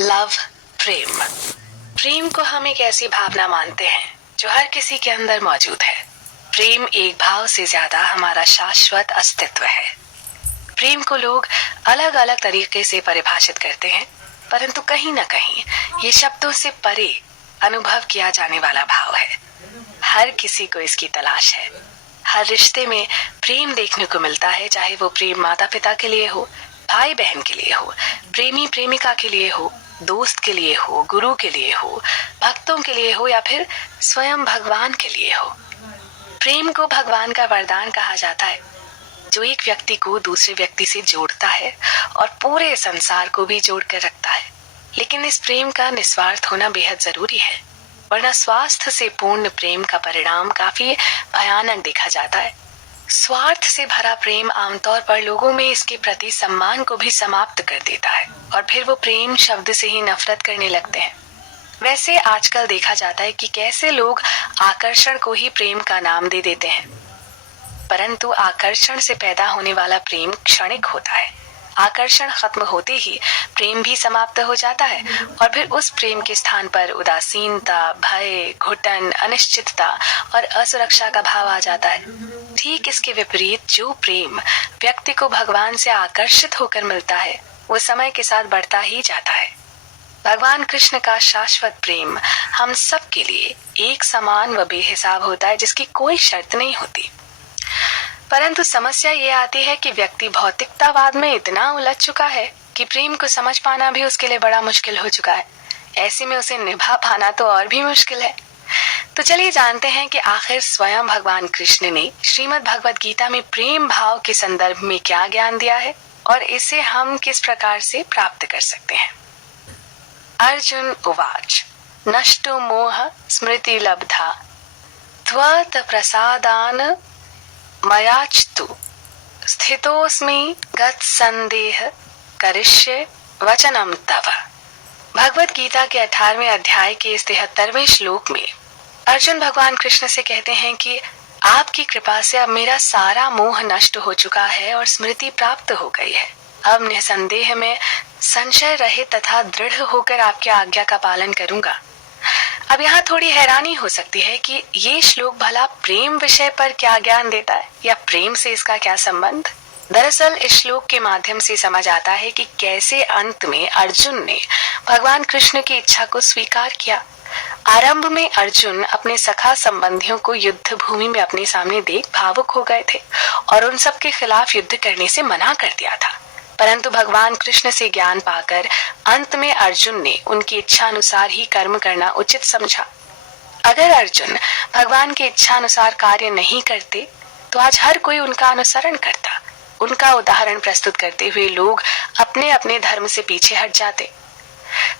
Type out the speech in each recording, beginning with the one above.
Love, प्रेम। प्रेम को हम एक ऐसी भावना मानते हैं जो हर किसी के अंदर मौजूद है। प्रेम एक भाव से ज्यादा हमारा शाश्वत अस्तित्व है। प्रेम को लोग अलग अलग तरीके से परिभाषित करते हैं, परंतु कहीं ना कहीं ये शब्दों से परे अनुभव किया जाने वाला भाव है। हर किसी को इसकी तलाश है। हर रिश्ते में प्रेम देखने को मिलता है, चाहे वो प्रेम माता पिता के लिए हो, भाई बहन के लिए हो, प्रेमी प्रेमिका के लिए हो, दोस्त के लिए हो, गुरु के लिए हो, भक्तों के लिए हो या फिर स्वयं भगवान के लिए हो। प्रेम को भगवान का वरदान कहा जाता है, जो एक व्यक्ति को दूसरे व्यक्ति से जोड़ता है और पूरे संसार को भी जोड़ कर रखता है। लेकिन इस प्रेम का निस्वार्थ होना बेहद जरूरी है, वरना स्वास्थ्य से पूर्ण प्रेम का परिणाम काफी भयानक देखा जाता है। स्वार्थ से भरा प्रेम आमतौर पर लोगों में इसके प्रति सम्मान को भी समाप्त कर देता है और फिर वो प्रेम शब्द से ही नफरत करने लगते हैं। वैसे आजकल देखा जाता है कि कैसे लोग आकर्षण को ही प्रेम का नाम दे देते हैं, परंतु आकर्षण से पैदा होने वाला प्रेम क्षणिक होता है। आकर्षण खत्म होते ही प्रेम भी समाप्त हो जाता है और फिर उस प्रेम के स्थान पर उदासीनता, भय, घुटन, अनिश्चितता और असुरक्षा का भाव आ जाता है। ठीक इसके विपरीत जो प्रेम व्यक्ति को भगवान से आकर्षित होकर मिलता है, वो समय के साथ बढ़ता ही जाता है। भगवान कृष्ण का शाश्वत प्रेम हम सब के लिए एक समान व बेहिसाब होता है, जिसकी कोई शर्त नहीं होती। परंतु समस्या ये आती है कि व्यक्ति भौतिकतावाद में इतना उलझ चुका है कि प्रेम को समझ पाना भी उसके लिए बड़ा मुश्किल हो चुका है। ऐसे में उसे निभा पाना तो और भी मुश्किल है। तो चलिए जानते हैं कि आखिर स्वयं भगवान कृष्ण ने श्रीमद् भगवद गीता में प्रेम भाव के संदर्भ में क्या ज्ञान दिया है और इसे हम किस प्रकार से प्राप्त कर सकते हैं। अर्जुन उवाच नष्टो मोह स्मृति लब्धा त्वत् प्रसादान मयाच्तु स्थितोस्मि गत संदेह करिष्ये वचनम तव। भगवत गीता के 18वें अध्याय के इस 73वें श्लोक में अर्जुन भगवान कृष्ण से कहते हैं कि आपकी कृपा से अब मेरा सारा मोह नष्ट हो चुका है और स्मृति प्राप्त हो गई है। अब निसंदेह में संशय रहित तथा दृढ़ होकर आपकी आज्ञा का पालन करूंगा। अब यहाँ थोड़ी हैरानी हो सकती है कि ये श्लोक भला प्रेम विषय पर क्या ज्ञान देता है या प्रेम से इसका क्या संबंध। दरअसल इस श्लोक के माध्यम से समझ आता है कि कैसे अंत में अर्जुन ने भगवान कृष्ण की इच्छा को स्वीकार किया। आरंभ में अर्जुन अपने सखा संबंधियों को युद्ध भूमि में अपने सामने देख भावुक हो गए थे और उन सब के खिलाफ युद्ध करने से मना कर दिया था। परंतु भगवान कृष्ण से ज्ञान पाकर अंत में अर्जुन ने उनकी इच्छा अनुसार ही कर्म करना उचित समझा। अगर अर्जुन भगवान की इच्छा अनुसार कार्य नहीं करते तो आज हर कोई उनका अनुसरण करता। उनका उदाहरण प्रस्तुत करते हुए लोग अपने अपने धर्म से पीछे हट जाते।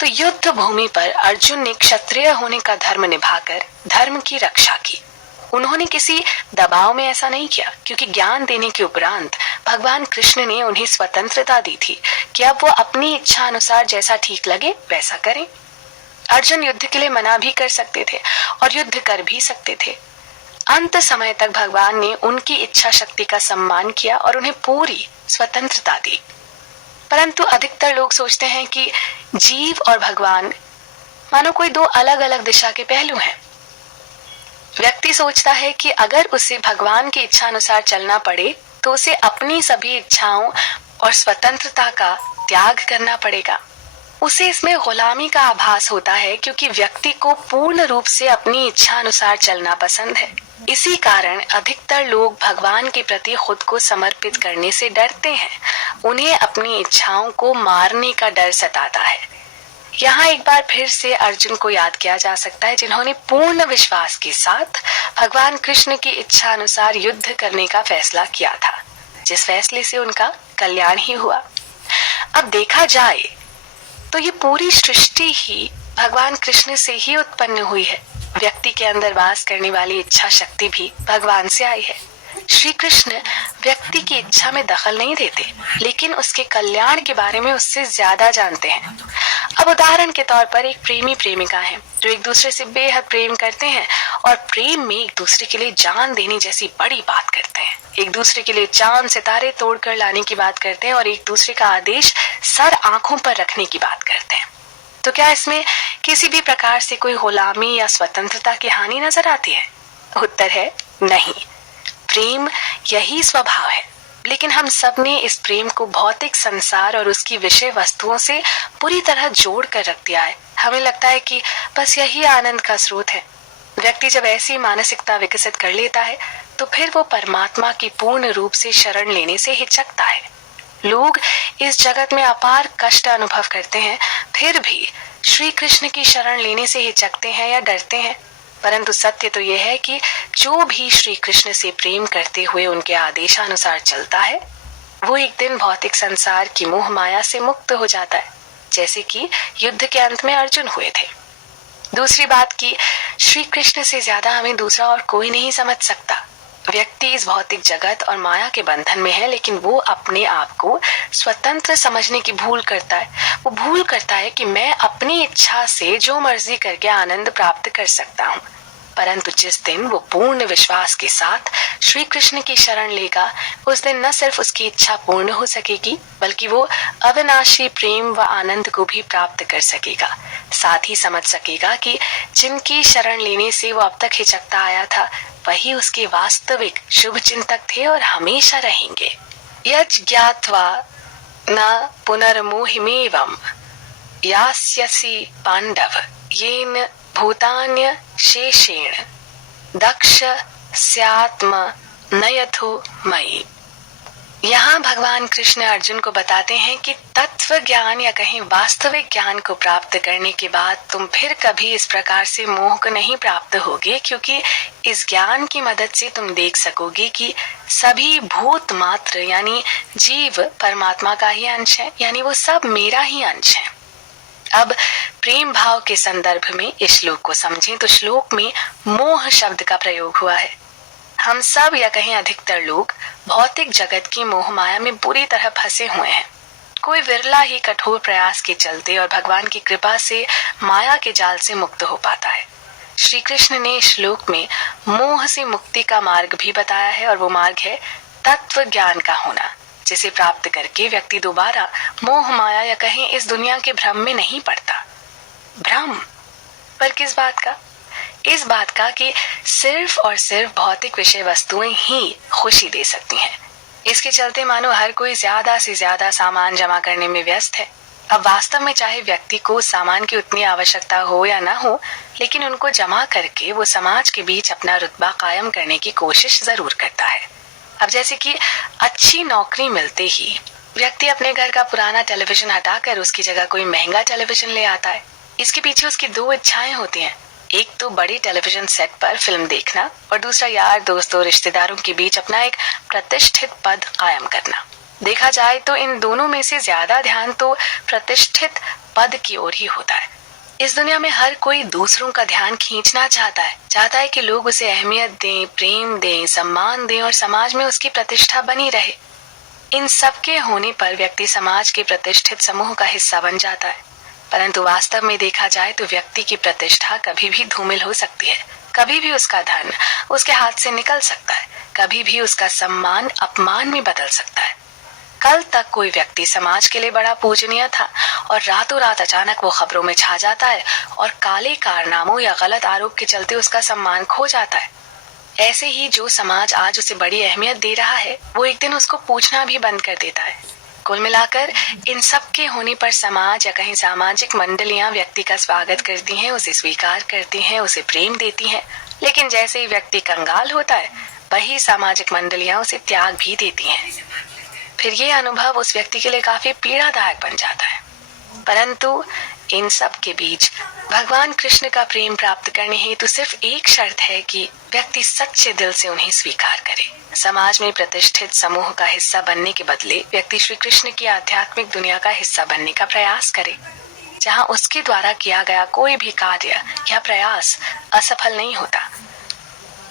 तो युद्ध भूमि पर अर्जुन ने क्षत्रिय होने का धर्म निभाकर धर्म की रक्षा की। उन्होंने किसी दबाव में ऐसा नहीं किया, क्योंकि ज्ञान देने के उपरांत भगवान कृष्ण ने उन्हें स्वतंत्रता दी थी कि अब वो अपनी इच्छा अनुसार जैसा ठीक लगे वैसा करें। अर्जुन युद्ध के लिए मना भी कर सकते थे और युद्ध कर भी सकते थे। अंत समय तक भगवान ने उनकी इच्छा शक्ति का सम्मान किया और उन्हें पूरी स्वतंत्रता दी। परंतु अधिकतर लोग सोचते हैं कि जीव और भगवान मानो कोई दो अलग अलग दिशा के पहलू हैं। व्यक्ति सोचता है कि अगर उसे भगवान की इच्छा अनुसार चलना पड़े तो उसे अपनी सभी इच्छाओं और स्वतंत्रता का त्याग करना पड़ेगा। उसे इसमें गुलामी का आभास होता है, क्योंकि व्यक्ति को पूर्ण रूप से अपनी इच्छा अनुसार चलना पसंद है। इसी कारण अधिकतर लोग भगवान के प्रति खुद को समर्पित करने से डरते हैं। उन्हें अपनी इच्छाओं को मारने का डर सताता है। यहाँ एक बार फिर से अर्जुन को याद किया जा सकता है, जिन्होंने पूर्ण विश्वास के साथ भगवान कृष्ण की इच्छा अनुसार युद्ध करने का फैसला किया था, जिस फैसले से उनका कल्याण ही हुआ। अब देखा जाए तो ये पूरी सृष्टि ही भगवान कृष्ण से ही उत्पन्न हुई है। व्यक्ति के अंदर वास करने वाली इच्छा शक्ति भी भगवान से आई है। श्री कृष्ण व्यक्ति की इच्छा में दखल नहीं देते, लेकिन उसके कल्याण के बारे में उससे ज्यादा जानते हैं। अब उदाहरण के तौर पर एक प्रेमी प्रेमिका है जो एक दूसरे से बेहद प्रेम करते हैं और प्रेम में एक दूसरे के लिए जान देने जैसी बड़ी बात करते हैं। एक दूसरे के लिए चांद सितारे तोड़कर लाने की बात करते हैं और एक दूसरे का आदेश सर आंखों पर रखने की बात करते हैं। तो क्या इसमें किसी भी प्रकार से कोई गुलामी या स्वतंत्रता की हानि नजर आती है? उत्तर है नहीं। प्रेम यही स्वभाव है, लेकिन हम सब ने इस प्रेम को भौतिक संसार और उसकी विषय वस्तुओं से पूरी तरह जोड़ कर रख दिया है। हमें लगता है कि बस यही आनंद का स्रोत है। व्यक्ति जब ऐसी मानसिकता विकसित कर लेता है तो फिर वो परमात्मा की पूर्ण रूप से शरण लेने से हिचकता है। लोग इस जगत में अपार कष्ट अनुभव करते हैं, फिर भी श्री कृष्ण की शरण लेने से हिचकते हैं या डरते हैं। परंतु सत्य तो यह है कि जो भी श्री कृष्ण से प्रेम करते हुए उनके आदेशानुसार चलता है, वो एक दिन भौतिक संसार की मोह माया से मुक्त हो जाता है, जैसे कि युद्ध के अंत में अर्जुन हुए थे। दूसरी बात कि श्री कृष्ण से ज्यादा हमें दूसरा और कोई नहीं समझ सकता। व्यक्ति इस भौतिक जगत और माया के बंधन में है, लेकिन वो अपने आप को स्वतंत्र समझने की भूल करता है। वो भूल करता है कि मैं अपनी इच्छा से जो मर्जी करके आनंद प्राप्त कर सकता हूँ। परंतु जिस दिन वो पूर्ण विश्वास के साथ श्री कृष्ण की शरण लेगा, उस दिन न सिर्फ उसकी इच्छा पूर्ण हो सकेगी, बल्कि वो अविनाशी प्रेम व आनंद को भी प्राप्त कर सकेगा। साथ ही समझ सकेगा कि जिनकी शरण लेने से वो अब तक हिचकता आया था, वही उसके वास्तविक शुभ चिंतक थे और हमेशा रहेंगे। यज् ज्ञात्वा न पुनर्मोहिमेवम् यास्यसि पांडव येन भूतान्य शेषेण दक्ष स्यात्म नयथो मयि। यहाँ भगवान कृष्ण अर्जुन को बताते हैं कि तत्व ज्ञान या कहीं वास्तविक ज्ञान को प्राप्त करने के बाद तुम फिर कभी इस प्रकार से मोह को नहीं प्राप्त होगे, क्योंकि इस ज्ञान की मदद से तुम देख सकोगे कि सभी भूत मात्र यानी जीव परमात्मा का ही अंश है, यानी वो सब मेरा ही अंश है। अब प्रेम भाव के संदर्भ में इस श्लोक को समझें तो श्लोक में मोह शब्द का प्रयोग हुआ है। हम सब या कहीं अधिकतर लोग भौतिक जगत की मोह माया में बुरी तरह फंसे हुए हैं। कोई विरला ही कठोर प्रयास के चलते और भगवान की कृपा से माया के जाल से मुक्त हो पाता है। श्री कृष्ण ने श्लोक में मोह से मुक्ति का मार्ग भी बताया है, और वो मार्ग है तत्व ज्ञान का होना, जिसे प्राप्त करके व्यक्ति दोबारा मोह माया या कहीं इस दुनिया के भ्रम में नहीं पड़ता। भ्रम पर किस बात का? इस बात का कि सिर्फ और सिर्फ भौतिक विषय वस्तुएं ही खुशी दे सकती हैं। इसके चलते मानो हर कोई ज्यादा से ज्यादा सामान जमा करने में व्यस्त है। अब वास्तव में चाहे व्यक्ति को सामान की उतनी आवश्यकता हो या ना हो, लेकिन उनको जमा करके वो समाज के बीच अपना रुतबा कायम करने की कोशिश जरूर करता है। अब जैसे कि अच्छी नौकरी मिलते ही व्यक्ति अपने घर का पुराना टेलीविजन हटाकर उसकी जगह कोई महंगा टेलीविजन ले आता है। इसके पीछे उसकी दो इच्छाएं होती हैं, एक तो बड़ी टेलीविजन सेट पर फिल्म देखना, और दूसरा यार दोस्तों रिश्तेदारों के बीच अपना एक प्रतिष्ठित पद कायम करना। देखा जाए तो इन दोनों में से ज्यादा ध्यान तो प्रतिष्ठित पद की ओर ही होता है। इस दुनिया में हर कोई दूसरों का ध्यान खींचना चाहता है कि लोग उसे अहमियत दें, प्रेम दें, सम्मान दें और समाज में उसकी प्रतिष्ठा बनी रहे। इन सब के होने पर व्यक्ति समाज के प्रतिष्ठित समूह का हिस्सा बन जाता है। परंतु वास्तव में देखा जाए तो व्यक्ति की प्रतिष्ठा कभी भी धूमिल हो सकती है, कभी भी उसका धन उसके हाथ से निकल सकता है, कभी भी उसका सम्मान अपमान में बदल सकता है। कल तक कोई व्यक्ति समाज के लिए बड़ा पूजनीय था और रातों रात अचानक वो खबरों में छा जाता है और काले कारनामों या गलत आरोप के चलते उसका सम्मान खो जाता है। ऐसे ही जो समाज आज उसे बड़ी अहमियत दे रहा है, वो एक दिन उसको पूछना भी बंद कर देता है। कुल मिलाकर इन सब के होने पर समाज या कहीं सामाजिक मंडलियां व्यक्ति का स्वागत करती हैं, उसे स्वीकार करती हैं, उसे प्रेम देती हैं, लेकिन जैसे ही व्यक्ति कंगाल होता है, वही सामाजिक मंडलियां उसे त्याग भी देती हैं। फिर ये अनुभव उस व्यक्ति के लिए काफी पीड़ादायक बन जाता है। परंतु इन सब के बीच भगवान कृष्ण का प्रेम प्राप्त करने हेतु सिर्फ एक शर्त है कि व्यक्ति सच्चे दिल से उन्हें स्वीकार करे। समाज में प्रतिष्ठित समूह का हिस्सा बनने के बदले व्यक्ति श्री कृष्ण की आध्यात्मिक दुनिया का हिस्सा बनने का प्रयास करे, जहां उसके द्वारा किया गया कोई भी कार्य या प्रयास असफल नहीं होता।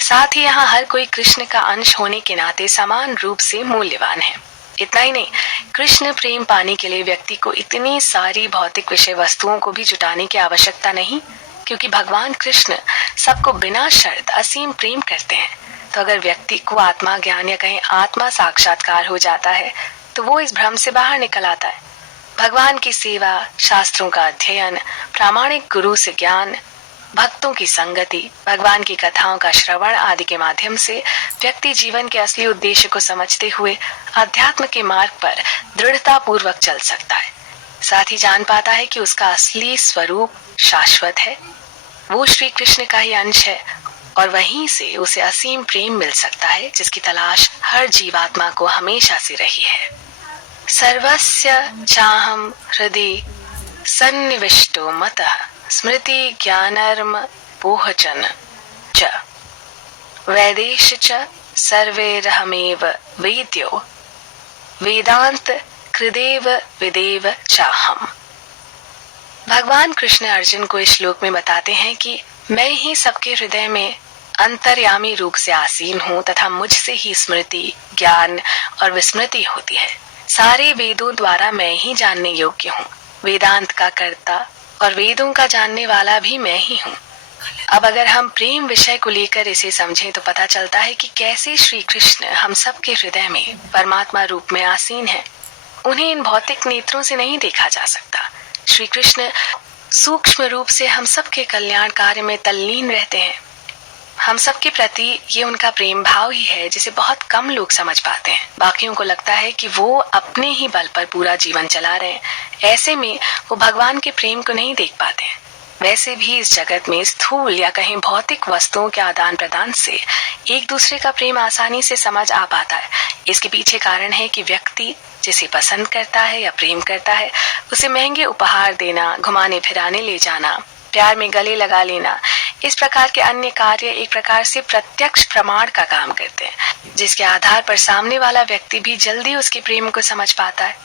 साथ ही यहाँ हर कोई कृष्ण का अंश होने के नाते समान रूप से मूल्यवान है। इतना ही नहीं, कृष्ण प्रेम पाने के लिए व्यक्ति को इतनी सारी भौतिक विषय वस्तुओं को भी जुटाने की आवश्यकता नहीं, क्योंकि भगवान कृष्ण सबको बिना शर्त असीम प्रेम करते हैं। तो अगर व्यक्ति को आत्मा ज्ञान या कहीं आत्मा साक्षात्कार हो जाता है, तो वो इस भ्रम से बाहर निकल आता है। भगवान की सेवा, शास्त्रों का अध्ययन, प्रामाणिक गुरु से ज्ञान, भक्तों की संगति, भगवान की कथाओं का श्रवण आदि के माध्यम से व्यक्ति जीवन के असली उद्देश्य को समझते हुए अध्यात्म के मार्ग पर दृढ़ता पूर्वक चल सकता है। साथ ही जान पाता है कि उसका असली स्वरूप शाश्वत है, वो श्री कृष्ण का ही अंश है और वहीं से उसे असीम प्रेम मिल सकता है जिसकी तलाश हर जीवात्मा को हमेशा से रही है। सर्वस्य चाहम हृदि सन्निविष्टो मतः स्मृति ज्ञानर्म पोहचन च वैदेश च सर्वैरहमेव वेद्यो वेदांत कृदेव विदेव चाहम। भगवान कृष्ण अर्जुन को इस श्लोक में बताते हैं कि मैं ही सबके हृदय में अंतर्यामी रूप से आसीन हूँ तथा मुझसे ही स्मृति, ज्ञान और विस्मृति होती है। सारे वेदों द्वारा मैं ही जानने योग्य हूँ, वेदांत का कर्ता और वेदों का जानने वाला भी मैं ही हूँ। अब अगर हम प्रेम विषय को लेकर इसे समझें तो पता चलता है कि कैसे श्री कृष्ण हम सबके हृदय में परमात्मा रूप में आसीन है। उन्हें इन भौतिक नेत्रों से नहीं देखा जा सकता। श्री कृष्ण सूक्ष्म रूप से हम सबके कल्याण कार्य में तल्लीन रहते हैं। हम सबके प्रति ये उनका प्रेम भाव ही है जिसे बहुत कम लोग समझ पाते हैं। बाकियों को लगता है कि वो अपने ही बल पर पूरा जीवन चला रहे हैं, ऐसे में वो भगवान के प्रेम को नहीं देख पाते हैं। वैसे भी इस जगत में स्थूल या कहीं भौतिक वस्तुओं के आदान प्रदान से एक दूसरे का प्रेम आसानी से समझ आ पाता है। इसके पीछे कारण है कि व्यक्ति जिसे पसंद करता है या प्रेम करता है उसे महंगे उपहार देना, घुमाने फिराने ले जाना, प्यार में गले लगा लेना, इस प्रकार के अन्य कार्य एक प्रकार से प्रत्यक्ष प्रमाण का काम करते हैं जिसके आधार पर सामने वाला व्यक्ति भी जल्दी उसके प्रेम को समझ पाता है।